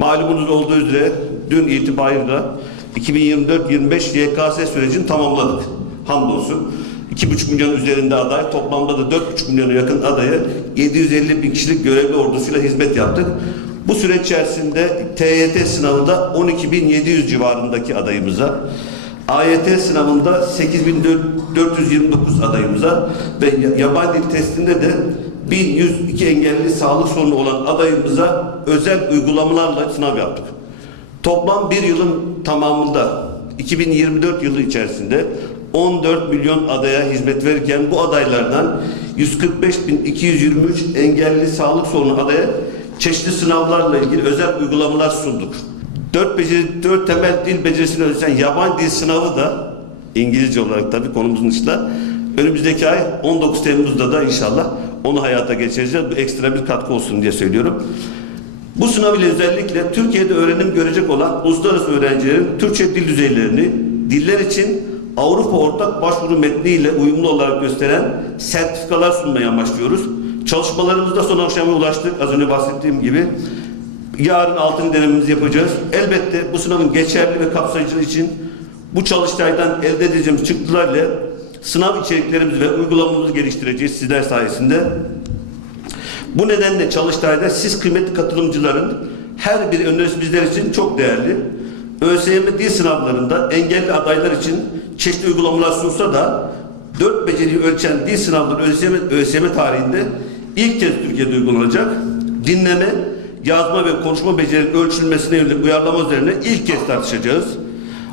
Malumunuz olduğu üzere dün itibariyle 2024-25 YKS sürecini tamamladık. Hamdolsun. 2,5 milyon üzerinde aday, toplamda da 4,5 milyona yakın adayı 750 bin kişilik görevli ordusuyla hizmet yaptık. Bu süreç içerisinde TYT sınavında 12.700 civarındaki adayımıza, AYT sınavında 8429 adayımıza ve yabancı dil testinde de 1102 engelli sağlık sorunu olan adayımıza özel uygulamalarla sınav yaptık. Toplam bir yılın tamamında 2024 yılı içerisinde 14 milyon adaya hizmet verirken bu adaylardan 145.223 engelli sağlık sorunu adaya çeşitli sınavlarla ilgili özel uygulamalar sunduk. 4 beceri, 4 temel dil becerisini ölçen yabancı dil sınavı da İngilizce olarak tabii konumuzun dışında önümüzdeki ay 19 Temmuz'da da inşallah onu hayata geçireceğiz. Bu ekstra bir katkı olsun diye söylüyorum. Bu sınav ile özellikle Türkiye'de öğrenim görecek olan uluslararası öğrencilerin Türkçe dil düzeylerini diller için Avrupa ortak başvuru metniyle uyumlu olarak gösteren sertifikalar sunmaya amaçlıyoruz. Çalışmalarımızda son aşamaya ulaştık. Az önce bahsettiğim gibi yarın altın denememizi yapacağız. Elbette bu sınavın geçerli ve kapsayıcılığı için bu çalıştaydan elde edeceğimiz çıktılarla sınav içeriklerimizi ve uygulamamızı geliştireceğiz sizler sayesinde. Bu nedenle Çalıştay'da siz kıymetli katılımcıların her bir önerisi bizler için çok değerli. ÖSYM dil sınavlarında engelli adaylar için çeşitli uygulamalar sunsa da dört beceriyi ölçen dil sınavları ÖSYM, ÖSYM tarihinde ilk kez Türkiye'de uygulanacak. Dinleme, yazma ve konuşma becerilerinin ölçülmesine yönelik uyarlama üzerine ilk kez tartışacağız.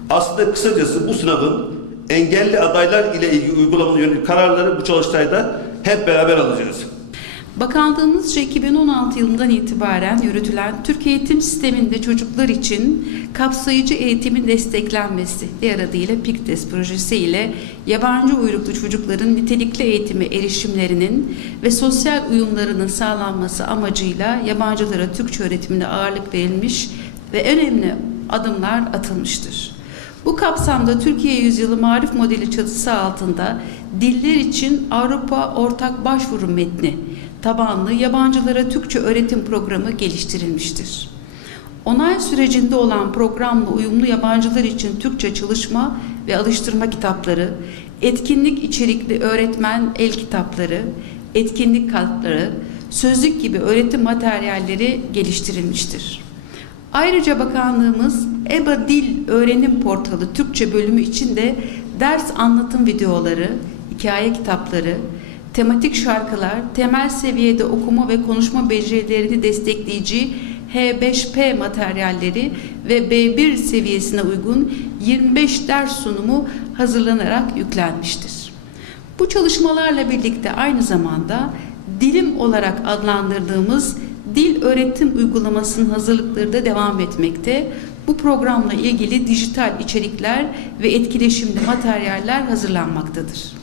Aslında kısacası bu sınavın engelli adaylar ile ilgili uygulamalı yönelik kararları bu çalıştayda hep beraber alacağız. Bakanlığımızca 2016 yılından itibaren yürütülen Türk eğitim sisteminde çocuklar için kapsayıcı eğitimin desteklenmesi, diğer adıyla PİKTES projesi ile yabancı uyruklu çocukların nitelikli eğitime erişimlerinin ve sosyal uyumlarının sağlanması amacıyla yabancılara Türkçe öğretimine ağırlık verilmiş ve önemli adımlar atılmıştır. Bu kapsamda Türkiye Yüzyılı Marif Modeli çatısı altında diller için Avrupa Ortak Başvuru Metni tabanlı yabancılara Türkçe öğretim programı geliştirilmiştir. Onay sürecinde olan programla uyumlu yabancılar için Türkçe çalışma ve alıştırma kitapları, etkinlik içerikli öğretmen el kitapları, etkinlik kartları, sözlük gibi öğretim materyalleri geliştirilmiştir. Ayrıca bakanlığımız EBA Dil Öğrenim Portalı Türkçe bölümü için de ders anlatım videoları, hikaye kitapları, tematik şarkılar, temel seviyede okuma ve konuşma becerilerini destekleyici H5P materyalleri ve B1 seviyesine uygun 25 ders sunumu hazırlanarak yüklenmiştir. Bu çalışmalarla birlikte aynı zamanda dilim olarak adlandırdığımız dil öğretim uygulamasının hazırlıkları da devam etmekte. Bu programla ilgili dijital içerikler ve etkileşimli materyaller hazırlanmaktadır.